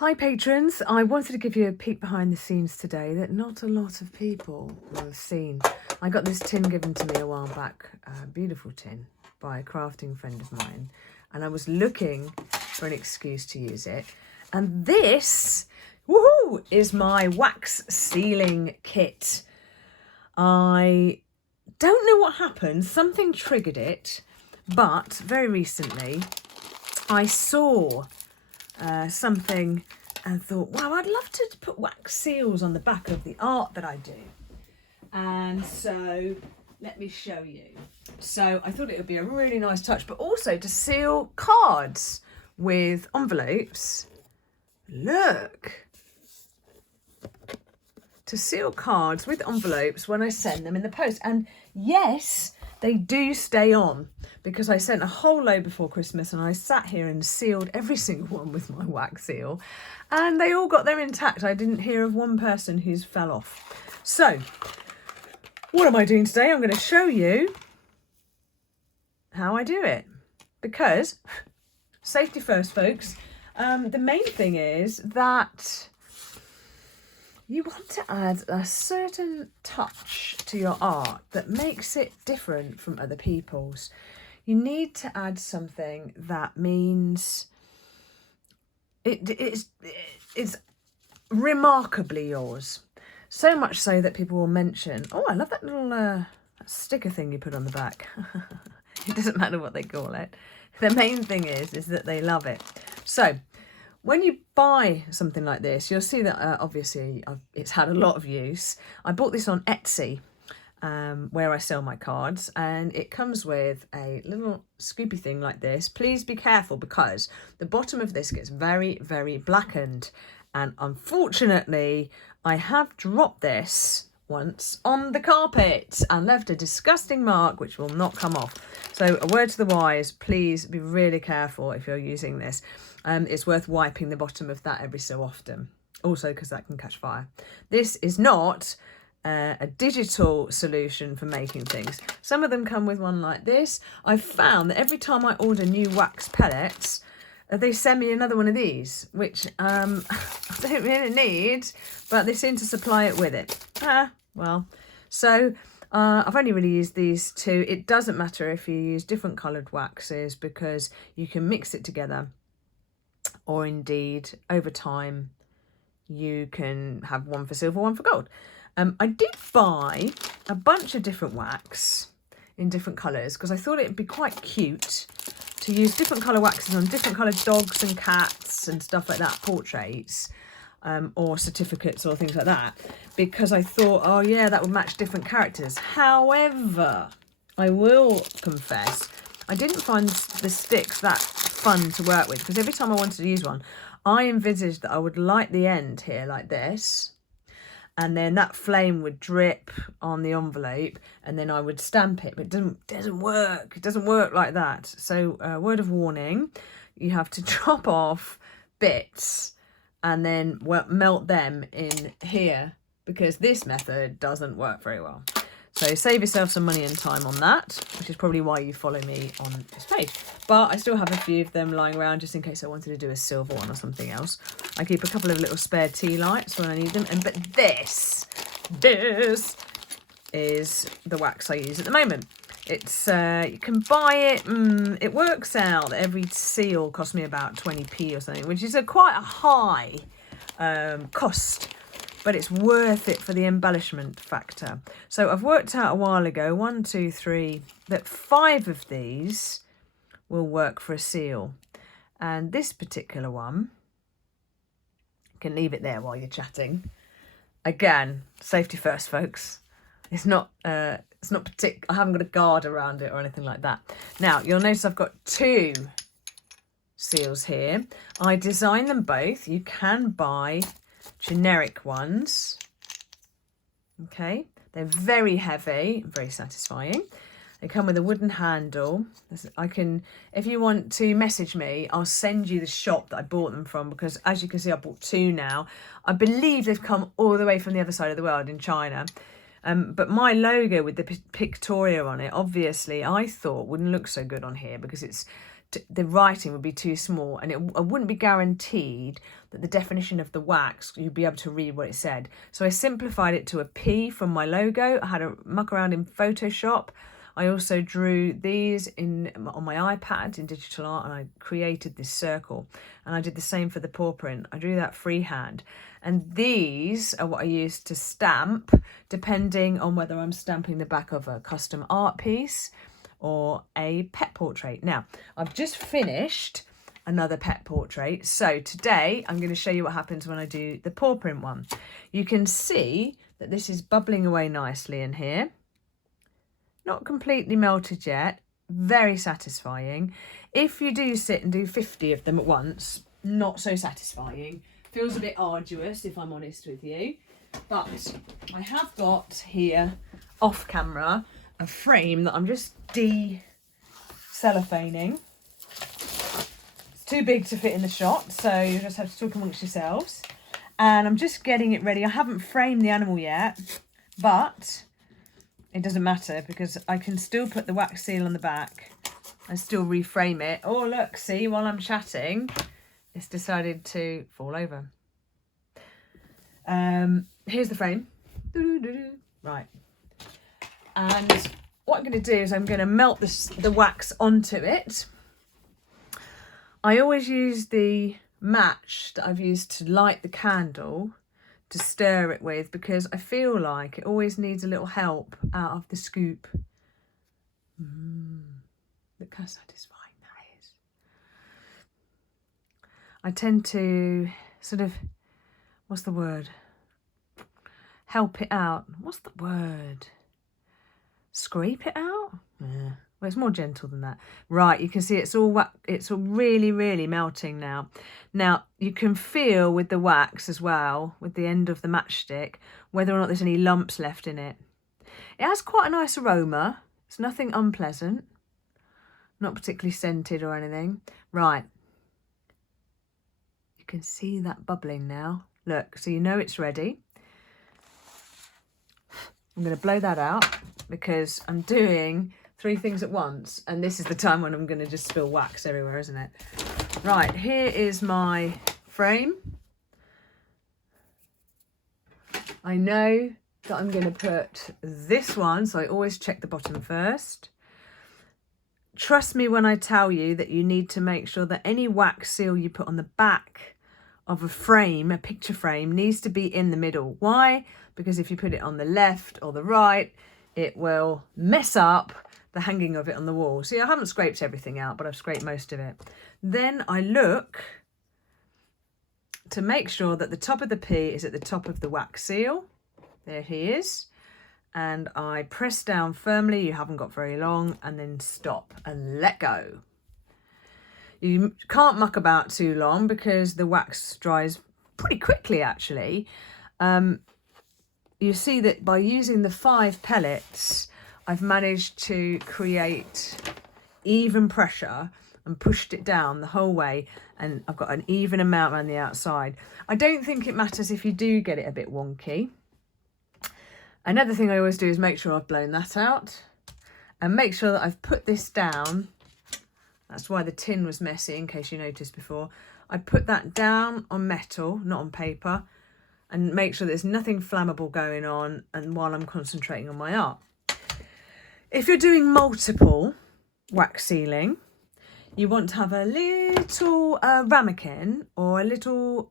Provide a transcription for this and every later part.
Hi patrons, I wanted to give you a peek behind the scenes today that not a lot of people will have seen. I got this tin given to me a while back, a beautiful tin, by a crafting friend of mine, and I was looking for an excuse to use it. And this, woohoo, is my wax sealing kit. I don't know what happened, something triggered it, but very recently I saw something and thought, wow, I'd love to put wax seals on the back of the art that I do. And so let me show you. So I thought it would be a really nice touch, but also to seal cards with envelopes. Look. To seal cards with envelopes when I send them in the post. And yes, they do stay on, because I sent a whole load before Christmas and I sat here and sealed every single one with my wax seal, and they all got there intact. I didn't hear of one person who's fell off. So what am I doing today? I'm going to show you how I do it, because safety first, folks. The main thing is that you want to add a certain touch to your art that makes it different from other people's. You need to add something that means it's remarkably yours. So much so that people will mention, oh, I love that little sticker thing you put on the back. It doesn't matter what they call it. The main thing is that they love it. So when you buy something like this, you'll see that obviously it's had a lot of use. I bought this on Etsy, where I sell my cards, and it comes with a little scoopy thing like this. Please be careful, because the bottom of this gets very, very blackened. And unfortunately, I have dropped this once on the carpet and left a disgusting mark which will not come off. So a word to the wise, please be really careful if you're using this. It's worth wiping the bottom of that every so often, also because that can catch fire. This is not a digital solution for making things. Some of them come with one like this. I've found that every time I order new wax pellets, they send me another one of these, which I don't really need, but they seem to supply it with it. So I've only really used these two. It doesn't matter if you use different coloured waxes, because you can mix it together, or indeed over time you can have one for silver, one for gold. I did buy a bunch of different wax in different colours, because I thought it'd be quite cute to use different colour waxes on different coloured dogs and cats and stuff like that, portraits, or certificates or things like that, because I thought, oh yeah, that would match different characters. However, I will confess, I didn't find the sticks that fun to work with, because every time I wanted to use one, I envisaged that I would light the end here like this, and then that flame would drip on the envelope, and then I would stamp it, but it doesn't work. It doesn't work like that. So word of warning, you have to drop off bits and then melt them in here, because this method doesn't work very well. So save yourself some money and time on that, which is probably why you follow me on this page. But I still have a few of them lying around just in case I wanted to do a silver one or something else. I keep a couple of little spare tea lights when I need them. But this is the wax I use at the moment. It's you can buy it. It works out that every seal cost me about 20p or something, which is quite a high cost. But it's worth it for the embellishment factor. So I've worked out a while ago, 1, 2, 3, that 5 of these will work for a seal. And this particular one, you can leave it there while you're chatting. Again, safety first, folks. It's not I haven't got a guard around it or anything like that. Now, you'll notice I've got 2 seals here. I designed them both. You can buy generic ones. Okay, they're very heavy, very satisfying. They come with a wooden handle. If you want to message me, I'll send you the shop that I bought them from, because as you can see, I bought 2 now. I believe they've come all the way from the other side of the world in China. But my logo with the Pictoria on it, obviously, I thought wouldn't look so good on here, because it's the writing would be too small, and I wouldn't be guaranteed that the definition of the wax, you'd be able to read what it said. So I simplified it to a P from my logo. I had a muck around in Photoshop. I also drew these on my iPad in digital art, and I created this circle. And I did the same for the paw print. I drew that freehand. And these are what I use to stamp, depending on whether I'm stamping the back of a custom art piece or a pet portrait. Now, I've just finished another pet portrait. So today I'm going to show you what happens when I do the paw print one. You can see that this is bubbling away nicely in here. Not completely melted yet, very satisfying. If you do sit and do 50 of them at once, not so satisfying. Feels a bit arduous, if I'm honest with you. But I have got here, off camera, a frame that I'm just de-cellophaning. It's too big to fit in the shot, so you just have to talk amongst yourselves. And I'm just getting it ready. I haven't framed the animal yet, but it doesn't matter because I can still put the wax seal on the back and still reframe it. Oh, look, see, while I'm chatting, it's decided to fall over. Here's the frame. Right. And what I'm going to do is I'm going to melt the wax onto it. I always use the match that I've used to light the candle to stir it with, because I feel like it always needs a little help out of the scoop. Look how satisfying that is. I tend to sort of, what's the word? Help it out. What's the word? Scrape it out? Yeah. Well, it's more gentle than that. Right, you can see it's all really, really melting now. Now, you can feel with the wax as well, with the end of the matchstick, whether or not there's any lumps left in it. It has quite a nice aroma. It's nothing unpleasant. Not particularly scented or anything. Right. You can see that bubbling now. Look, so you know it's ready. I'm going to blow that out because I'm doing 3 things at once, and this is the time when I'm going to just spill wax everywhere, isn't it? Right, here is my frame. I know that I'm going to put this one, so I always check the bottom first. Trust me when I tell you that you need to make sure that any wax seal you put on the back of a frame, a picture frame, needs to be in the middle. Why? Because if you put it on the left or the right, it will mess up the hanging of it on the wall. See, I haven't scraped everything out, but I've scraped most of it. Then I look to make sure that the top of the P is at the top of the wax seal. There he is. And I press down firmly, you haven't got very long, and then stop and let go. You can't muck about too long because the wax dries pretty quickly, actually. You see that by using the 5 pellets, I've managed to create even pressure and pushed it down the whole way, and I've got an even amount around the outside. I don't think it matters if you do get it a bit wonky. Another thing I always do is make sure I've blown that out and make sure that I've put this down. That's why the tin was messy, in case you noticed before. I put that down on metal, not on paper, and make sure there's nothing flammable going on, and while I'm concentrating on my art. If you're doing multiple wax sealing, you want to have a little ramekin or a little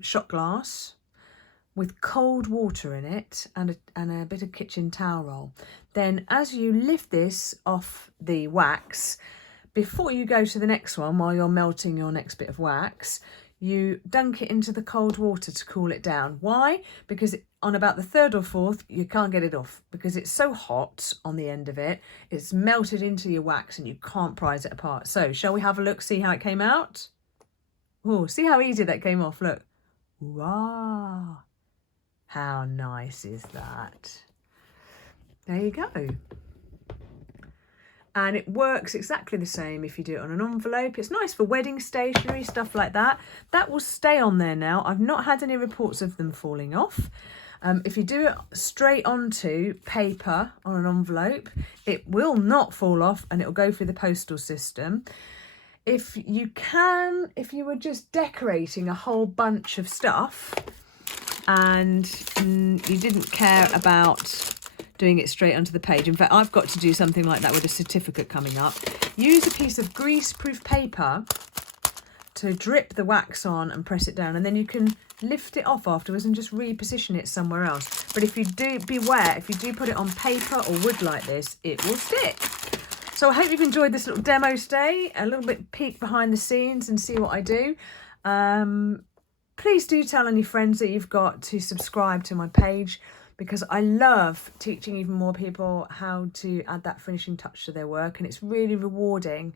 shot glass with cold water in it and a bit of kitchen towel roll. Then as you lift this off the wax, before you go to the next one, while you're melting your next bit of wax, you dunk it into the cold water to cool it down. Why? Because on about the 3rd or 4th, you can't get it off because it's so hot on the end of it. It's melted into your wax and you can't prise it apart. So shall we have a look, see how it came out? Oh, see how easy that came off, look. Wow. How nice is that? There you go. And it works exactly the same if you do it on an envelope. It's nice for wedding stationery, stuff like that. That will stay on there now. I've not had any reports of them falling off. If you do it straight onto paper on an envelope, it will not fall off and it will go through the postal system. If you were just decorating a whole bunch of stuff and you didn't care about doing it straight onto the page. In fact, I've got to do something like that with a certificate coming up. Use a piece of greaseproof paper to drip the wax on and press it down, and then you can lift it off afterwards and just reposition it somewhere else. But if you do, beware, if you do put it on paper or wood like this, it will stick. So I hope you've enjoyed this little demo today, a little bit peek behind the scenes and see what I do. Please do tell any friends that you've got to subscribe to my page, because I love teaching even more people how to add that finishing touch to their work, and it's really rewarding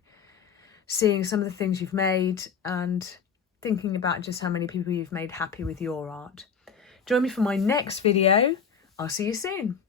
seeing some of the things you've made and thinking about just how many people you've made happy with your art. Join me for my next video. I'll see you soon.